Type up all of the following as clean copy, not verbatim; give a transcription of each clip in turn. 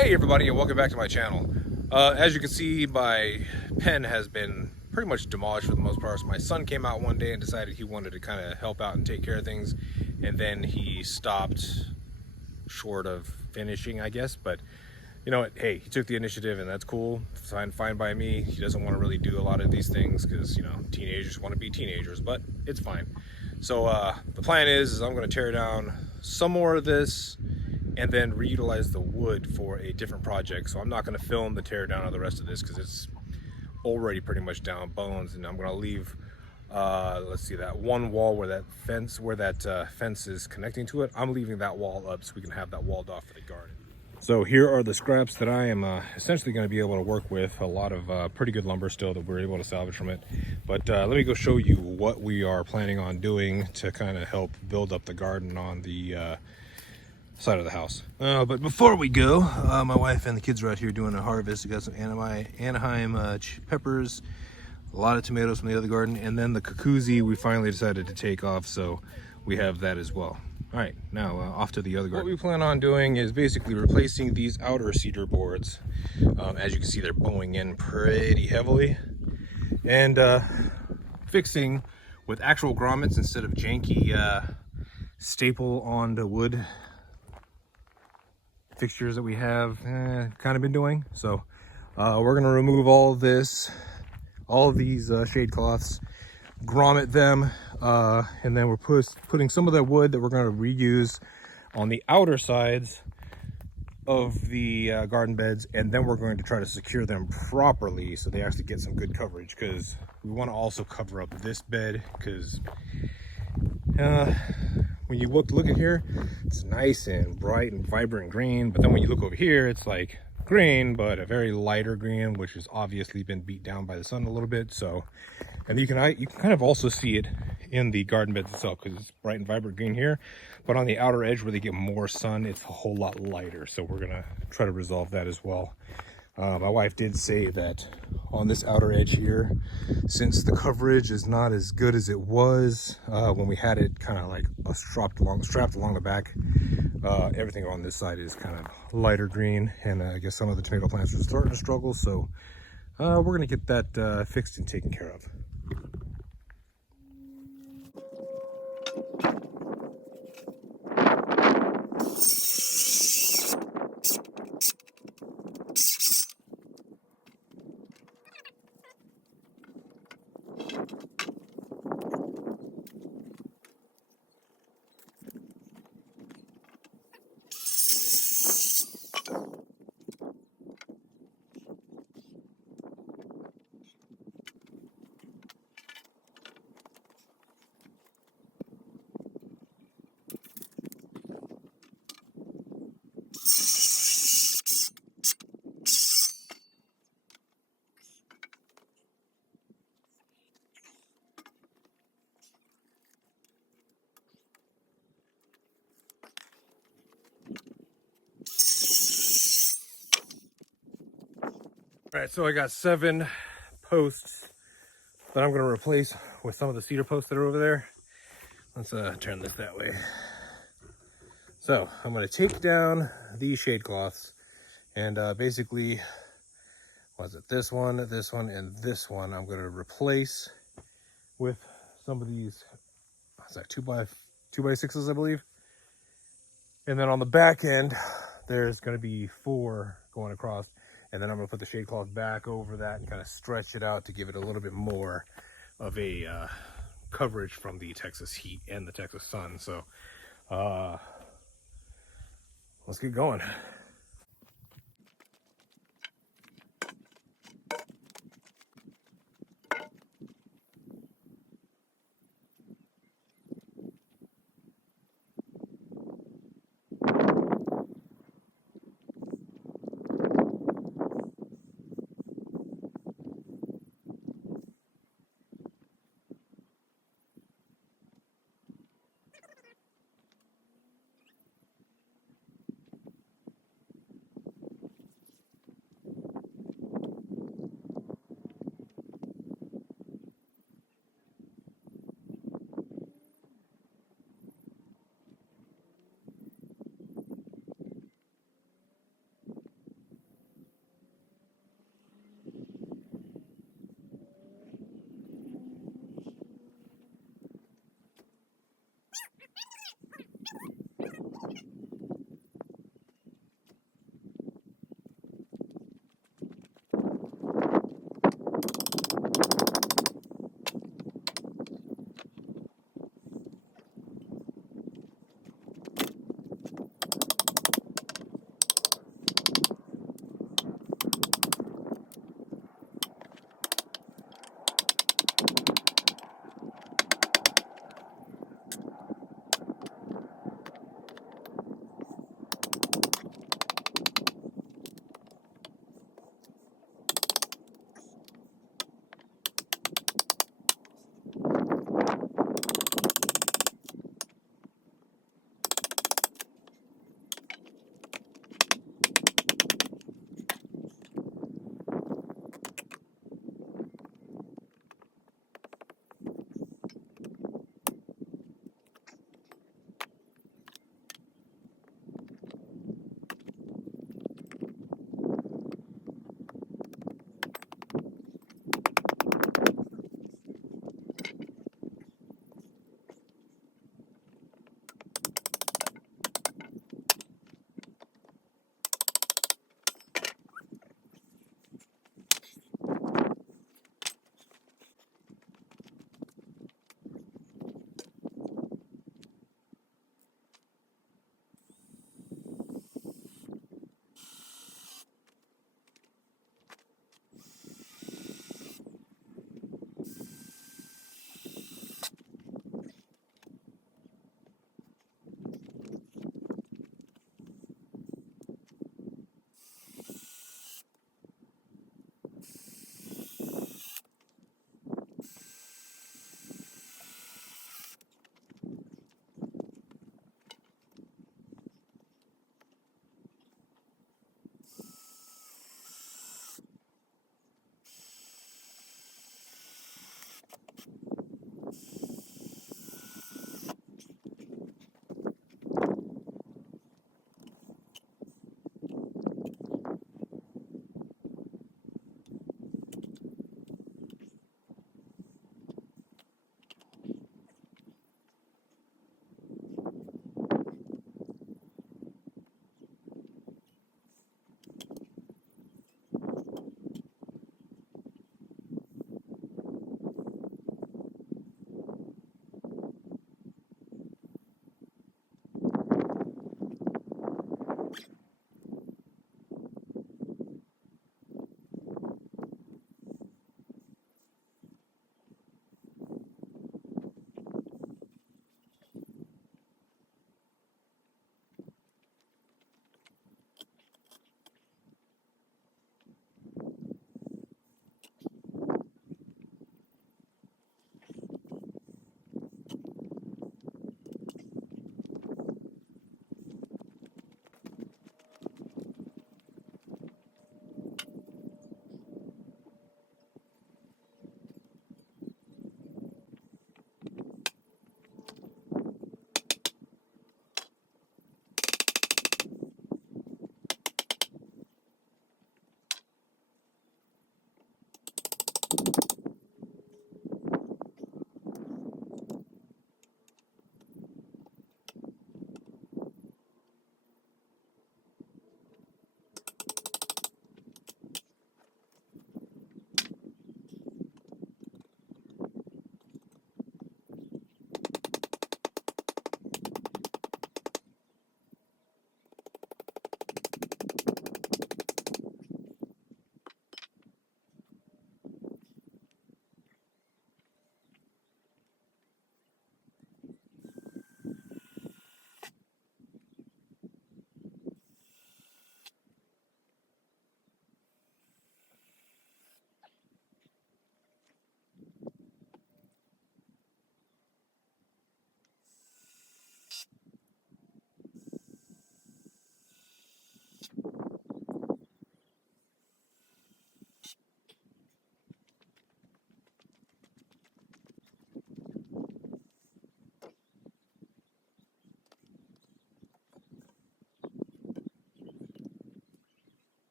Hey everybody, and welcome back to my channel. As you can see, my pen has been pretty much demolished for the most part. So my son came out one day and decided he wanted to kind of help out and take care of things, and then he stopped short of finishing, I guess. But you know what, hey, he took the initiative and that's cool. Fine by me. He doesn't want to really do a lot of these things because, you know, teenagers want to be teenagers, but it's fine. So the plan is I'm going to tear down some more of this and then reutilize the wood for a different project. So I'm not going to film the tear down of the rest of this because it's already pretty much down bones, and I'm going to leave let's see, that one wall where that fence is connecting to it. I'm leaving that wall up so we can have that walled off for the garden. So here are the scraps that I am essentially going to be able to work with. A lot of pretty good lumber still that we're able to salvage from it. But let me go show you what we are planning on doing to kind of help build up the garden on the side of the house. But before we go, my wife and the kids are out here doing a harvest. We got some Anaheim peppers, a lot of tomatoes from the other garden, and then the cucuzzi we finally decided to take off, so we have that as well. All right, now off to the other garden. What we plan on doing is basically replacing these outer cedar boards. As you can see, they're bowing in pretty heavily, and fixing with actual grommets instead of janky staple on the wood fixtures that we have kind of been doing. So we're going to remove all of this, all of these shade cloths, grommet them, and then we're putting some of that wood that we're going to reuse on the outer sides of the garden beds, and then we're going to try to secure them properly so they actually get some good coverage, because we want to also cover up this bed, because when you look at here, it's nice and bright and vibrant green, but then when you look over here, it's like green, but a very lighter green, which has obviously been beat down by the sun a little bit. So, and you can kind of also see it in the garden beds itself, because it's bright and vibrant green here, but on the outer edge where they get more sun, it's a whole lot lighter. So we're gonna try to resolve that as well. My wife did say that on this outer edge here, since the coverage is not as good as it was when we had it kind of like strapped along the back, everything on this side is kind of lighter green, and I guess some of the tomato plants are starting to struggle. So we're gonna get that fixed and taken care of. All right, so I got 7 posts that I'm going to replace with some of the cedar posts that are over there. Let's turn this that way. So I'm going to take down these shade cloths, and basically, was it this one, and this one, I'm going to replace with some of these, what's that, 2x6s, I believe. And then on the back end, there's going to be 4 going across. And then I'm going to put the shade cloth back over that and kind of stretch it out to give it a little bit more of a coverage from the Texas heat and the Texas sun. So let's get going.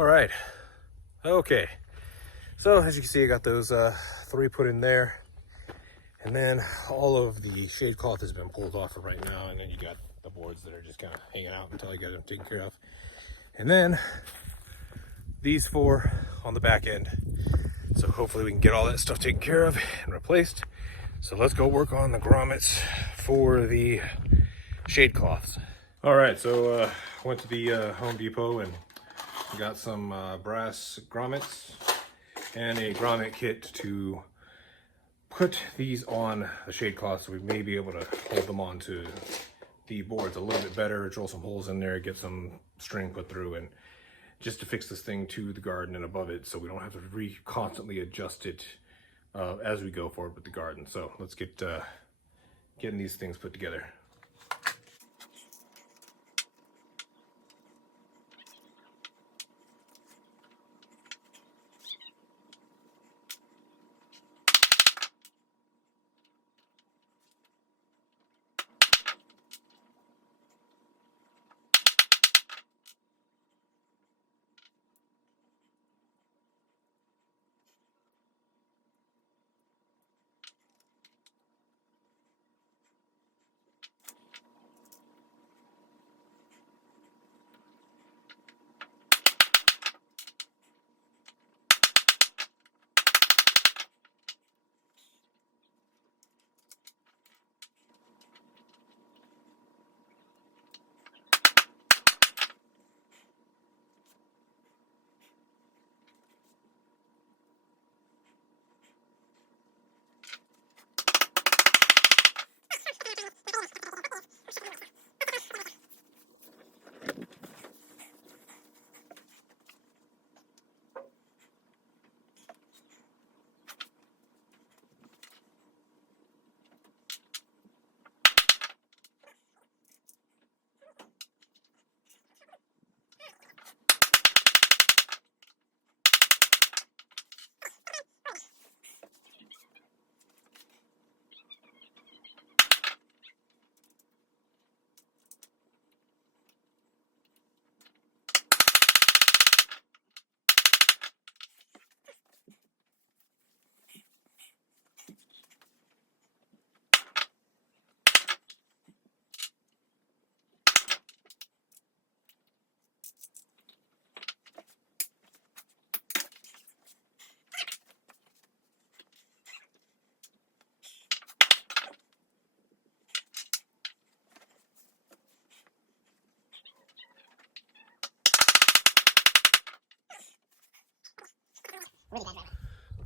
All right, okay. So as you can see, I got those 3 put in there. And then all of the shade cloth has been pulled off for right now. And then you got the boards that are just kind of hanging out until I get them taken care of. And then these 4 on the back end. So hopefully we can get all that stuff taken care of and replaced. So let's go work on the grommets for the shade cloths. All right, so went to the Home Depot and got some brass grommets and a grommet kit to put these on the shade cloth, so we may be able to hold them onto the boards a little bit better, drill some holes in there, get some string put through, and just to fix this thing to the garden and above it so we don't have to constantly adjust it as we go forward with the garden. So let's get getting these things put together.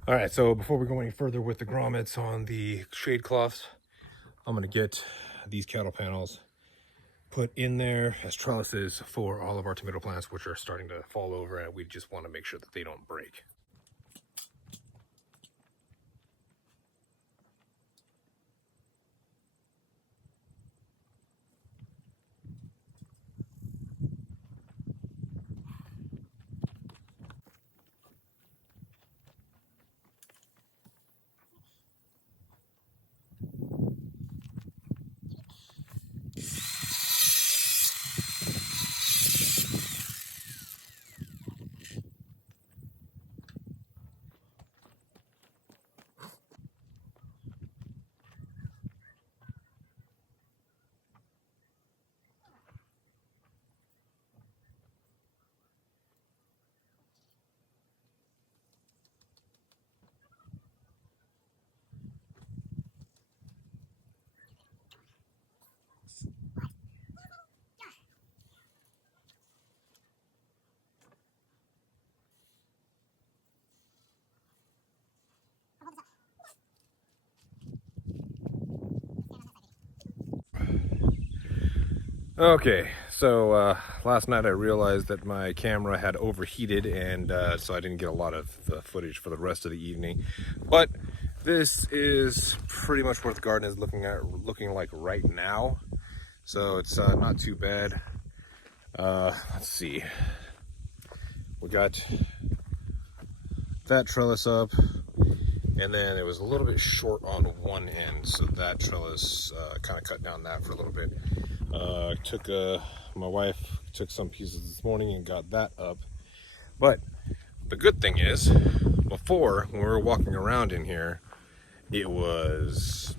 All right, so before we go any further with the grommets on the shade cloths, I'm gonna get these cattle panels put in there as trellises for all of our tomato plants, which are starting to fall over, and we just want to make sure that they don't break. Okay, so last night I realized that my camera had overheated, and so I didn't get a lot of the footage for the rest of the evening. But this is pretty much what the garden is looking like right now. So it's not too bad. Let's see. We got that trellis up, and then it was a little bit short on one end, so that trellis kind of cut down that for a little bit. My wife took some pieces this morning and got that up. But the good thing is, before, when we were walking around in here, it was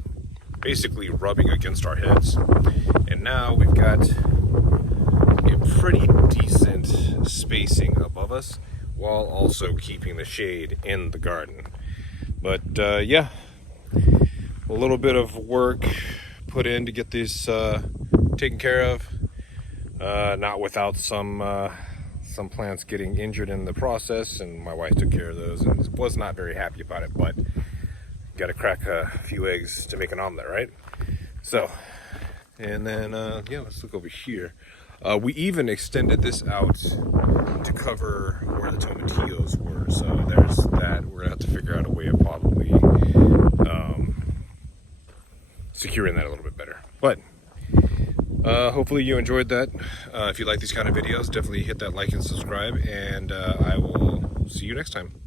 basically rubbing against our heads. And now we've got a pretty decent spacing above us, while also keeping the shade in the garden. But yeah, a little bit of work put in to get this taken care of. Not without some plants getting injured in the process, and my wife took care of those and was not very happy about it, but got to crack a few eggs to make an omelet, right? So, and then yeah, let's look over here. We even extended this out to cover where the tomatillos were, so there's that. We're gonna have to figure out a way of probably securing that a little bit better. But hopefully you enjoyed that. If you like these kind of videos, definitely hit that like and subscribe, and I will see you next time.